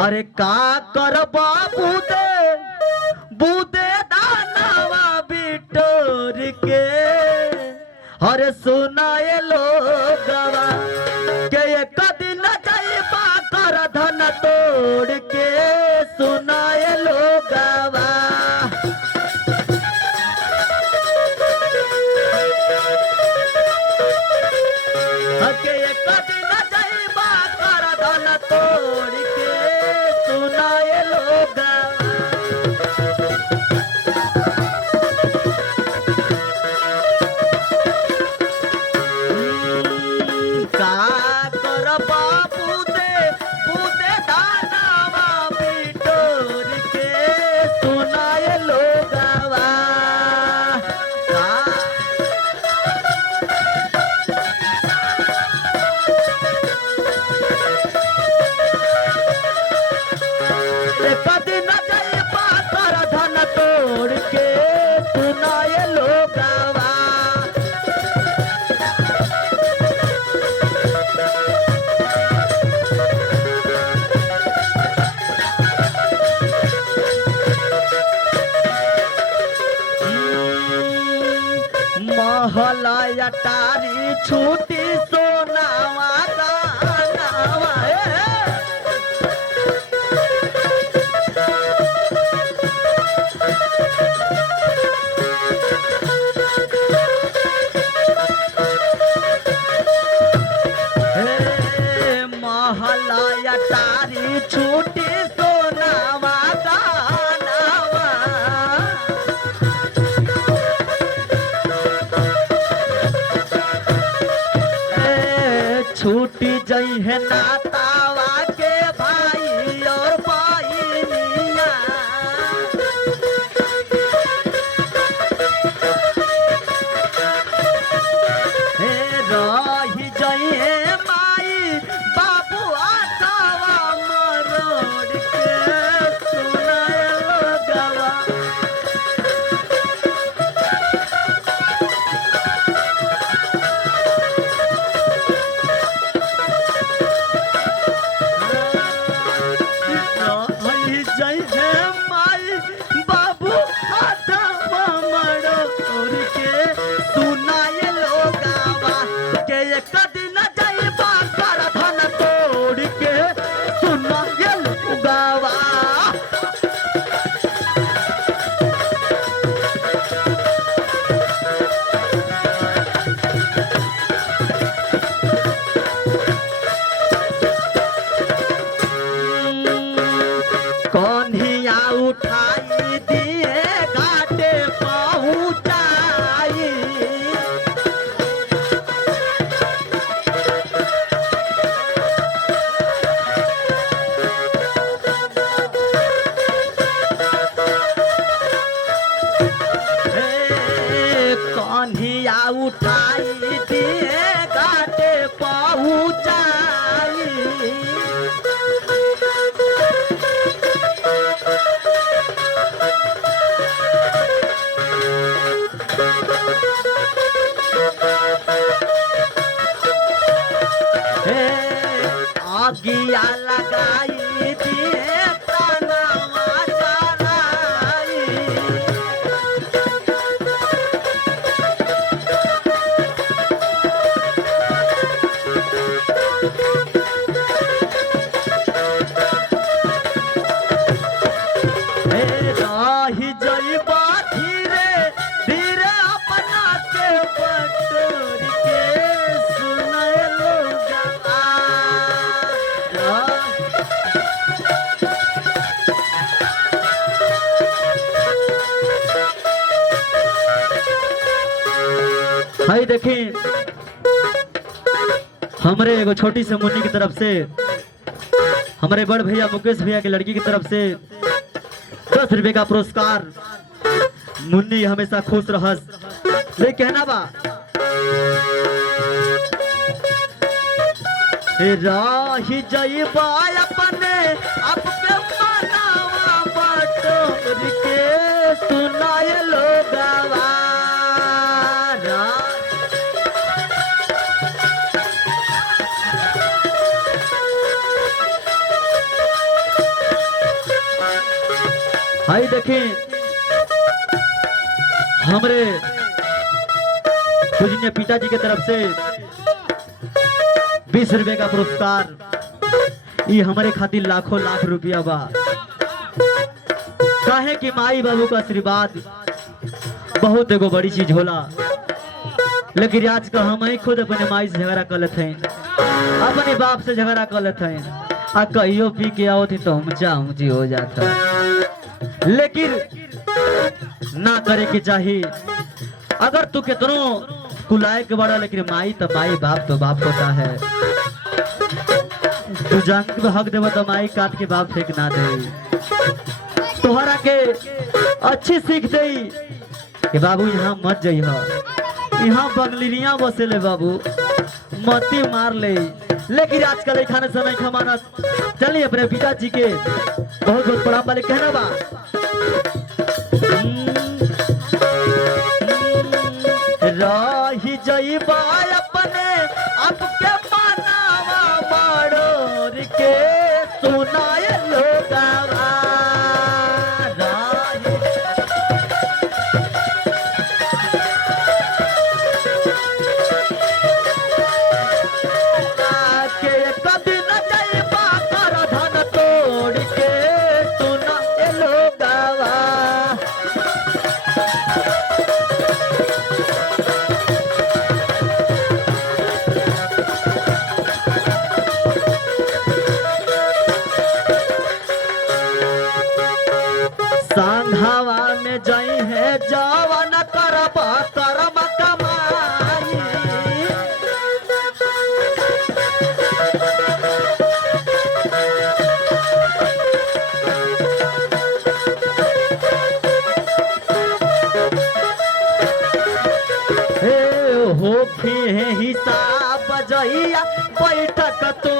अरे का कर बूदे दानवा बिटोर के। अरे सुनाए लोगवा के एक दिन जाइबा कर धन तोड़ के। सुनाए लोगवा के एक दिन जाइबा कर धन तोड़ के। सुनाए लोगवा महला टारी छूटी सोनावा दानवा। महला टारी छूटी सोनावा दानवा। छूटी जई है नातावा के भाई और बहिनिया। रही जई है माई बाबू आतावा मरोड़ के। सुनाए लोगवा जय है माई बाबू आतावा मरोड़ के। सुनाए लोगवा के एक दिन जाइबा कर धन तोड़ के। सुनाए लोगवा कन्हिया उठाई दिए घाटे पहुँचाई। कन्हिया उठाई दिए घाटे पहुँचाई। आगिया लगाई दिए तनवा जलाई। रही जइबा धीरे धीरे अपना के बटोर के। सुनाए लोगवा भाई देखी हमरे एगो छोटी से मुन्नी की तरफ से हमारे बड़ भैया मुकेश भैया की लड़की की तरफ से 10 रुपए का पुरस्कार। मुन्नी हमेशा खुश रहस। ले कहना बा राही जइबा अपने आपके मनावा बटोर के। सुनाए लोगवा हाई देखें हमरे पूजनीय पिताजी के तरफ से 20 रुपए का पुरस्कार, ये हमारे खातिर लाखों लाख रुपया बा। काहे कि माई बाबू का आशीर्वाद बहुत एगो बड़ी चीज होला, लेकिन आज का हम ही खुद अपने माई से झगड़ा कर लेते हैं, अपने बाप से झगड़ा कर लेते हैं, आ कहियो पी के आओ थी तो हम चाहूँ हो जाता, लेकिन ना करे के चाहिए। अगर तू कितनों कुलाए के बड़ा, लेकिन माई तो माई, बाप तो बाप होता है। तू जान के हक देव तो माई काट के बाप फेंक ना दे। तोहरा के अच्छी सीख दे कि बाबू यहाँ मत जइह, यहाँ बंगलिनिया बसे ले बाबू, मती मार ले। लेकिन आजकल खाने समय खमाना चलिए अपने पिताजी के बहुत बहुत बड़ा वाले कहना बा। रही जइबा अपने आपके मनावा मरोर के सुनाए लोगवा, संघवा में जई है जवन करब करम कमाई, हो है हिसाब जइया बैठक तो